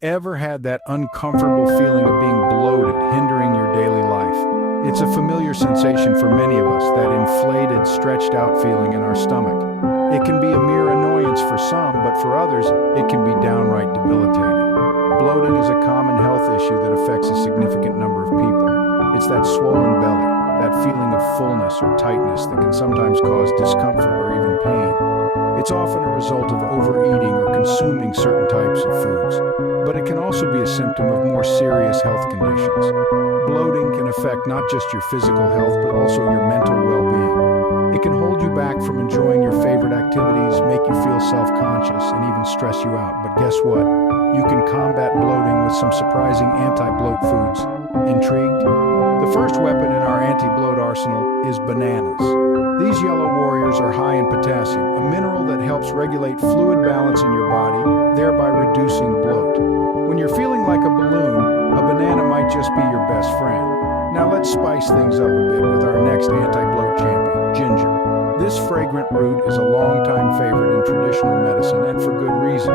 Ever had that uncomfortable feeling of being bloated, hindering your daily life? It's a familiar sensation for many of us, that inflated, stretched out feeling in our stomach. It can be a mere annoyance for some, but for others, it can be downright debilitating. Bloating is a common health issue that affects a significant number of people. It's that swollen belly, that feeling of fullness or tightness that can sometimes cause discomfort or even pain. It's often a result of overeating or consuming certain types of foods, but it can also be a symptom of more serious health conditions. Bloating can affect not just your physical health, but also your mental well-being. It can hold you back from enjoying your favorite activities, make you feel self-conscious, and even stress you out. But guess what? You can combat bloating with some surprising anti-bloat foods. Intrigued? The first weapon in our anti-bloat arsenal is bananas. These yellow warriors are high in potassium, a mineral that helps regulate fluid balance in your body, thereby reducing bloat. When you're feeling like a balloon, a banana might just be your best friend. Now let's spice things up a bit with our next anti-bloat champion, ginger. This fragrant root is a longtime favorite in traditional medicine, and for good reason.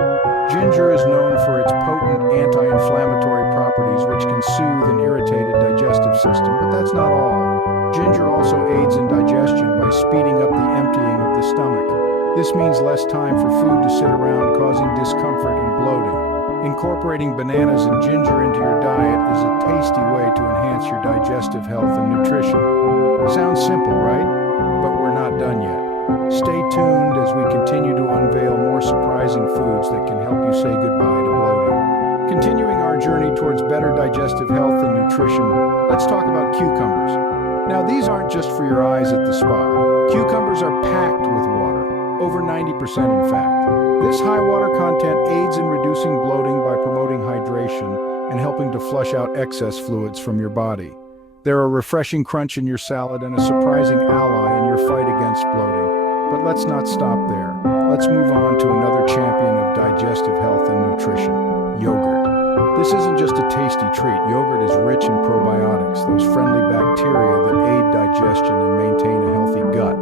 Ginger is known for its potent anti-inflammatory properties, which can soothe an irritated digestive system, but that's not all. Ginger also aids in digestion by speeding up the emptying of the stomach. This means less time for food to sit around, causing discomfort and bloating. Incorporating bananas and ginger into your diet is a tasty way to enhance your digestive health and nutrition. Sounds simple, right? But we're not done yet. Stay tuned as we continue to unveil more surprising foods that can help you say goodbye to bloating. Continuing our journey towards better digestive health and nutrition, let's talk about cucumbers. Now, these aren't just for your eyes at the spa. Cucumbers are packed with water, over 90% in fact. This high water content aids in reducing bloating by promoting hydration and helping to flush out excess fluids from your body. They're a refreshing crunch in your salad and a surprising ally in your fight against bloating. But let's not stop there. Let's move on to another champion of digestive health and nutrition, yogurt. This isn't just a tasty treat. Yogurt is rich in probiotics, those friendly bacteria that aid digestion and maintain a healthy gut.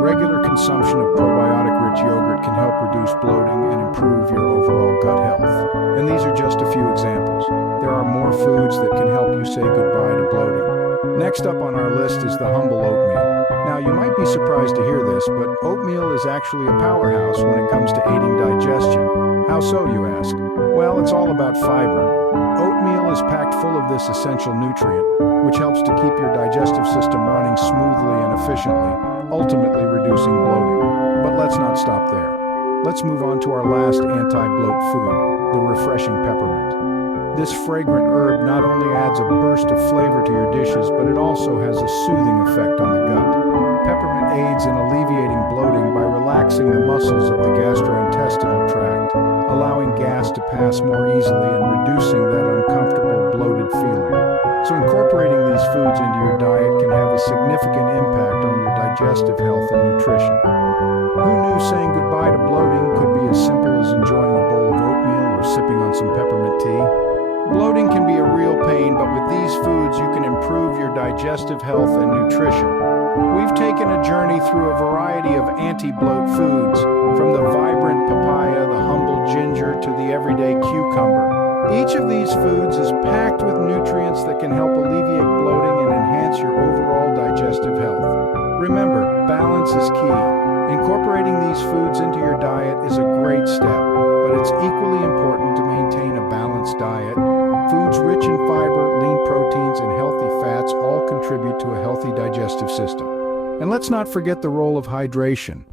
Regular consumption of probiotic-rich yogurt can help reduce bloating and improve your overall gut health. And these are just a few examples. There are more foods that can help you say goodbye to bloating. Next up on our list is the humble oatmeal. Now, you might be surprised to hear this, but oatmeal is actually a powerhouse when it comes to aiding digestion. How so, you ask? Well, it's all about fiber. Oatmeal is packed full of this essential nutrient, which helps to keep your digestive system running smoothly and efficiently, ultimately reducing bloating. But let's not stop there. Let's move on to our last anti-bloat food, the refreshing peppermint. This fragrant herb not only adds a burst of flavor to your dishes, but it also has a soothing effect on the gut. Peppermint aids in alleviating bloating by relaxing the muscles of the gastrointestinal tract, allowing gas to pass more easily and reducing that uncomfortable bloated feeling. So incorporating these foods into your diet can have a significant impact on your digestive health and nutrition. Who knew saying goodbye to bloating could be as simple as enjoying a bowl of oatmeal or sipping on some peppermint tea? Bloating can be a real pain, but with these foods you can improve your digestive health and nutrition. We've taken a journey through a variety of anti-bloat foods, from the vibrant papaya, the humble ginger, to the everyday cucumber. Each of these foods is packed with nutrients that can help alleviate bloating and enhance your overall digestive health. Remember, balance is key. Incorporating these foods into your diet is a great step, but it's equally important to maintain a balanced diet. Foods rich in fiber, lean proteins, and healthy fats all contribute to a healthy digestive system. And let's not forget the role of hydration.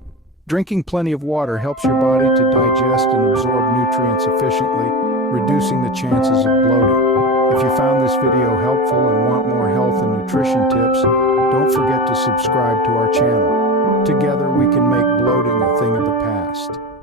Drinking plenty of water helps your body to digest and absorb nutrients efficiently, reducing the chances of bloating. If you found this video helpful and want more health and nutrition tips, don't forget to subscribe to our channel. Together we can make bloating a thing of the past.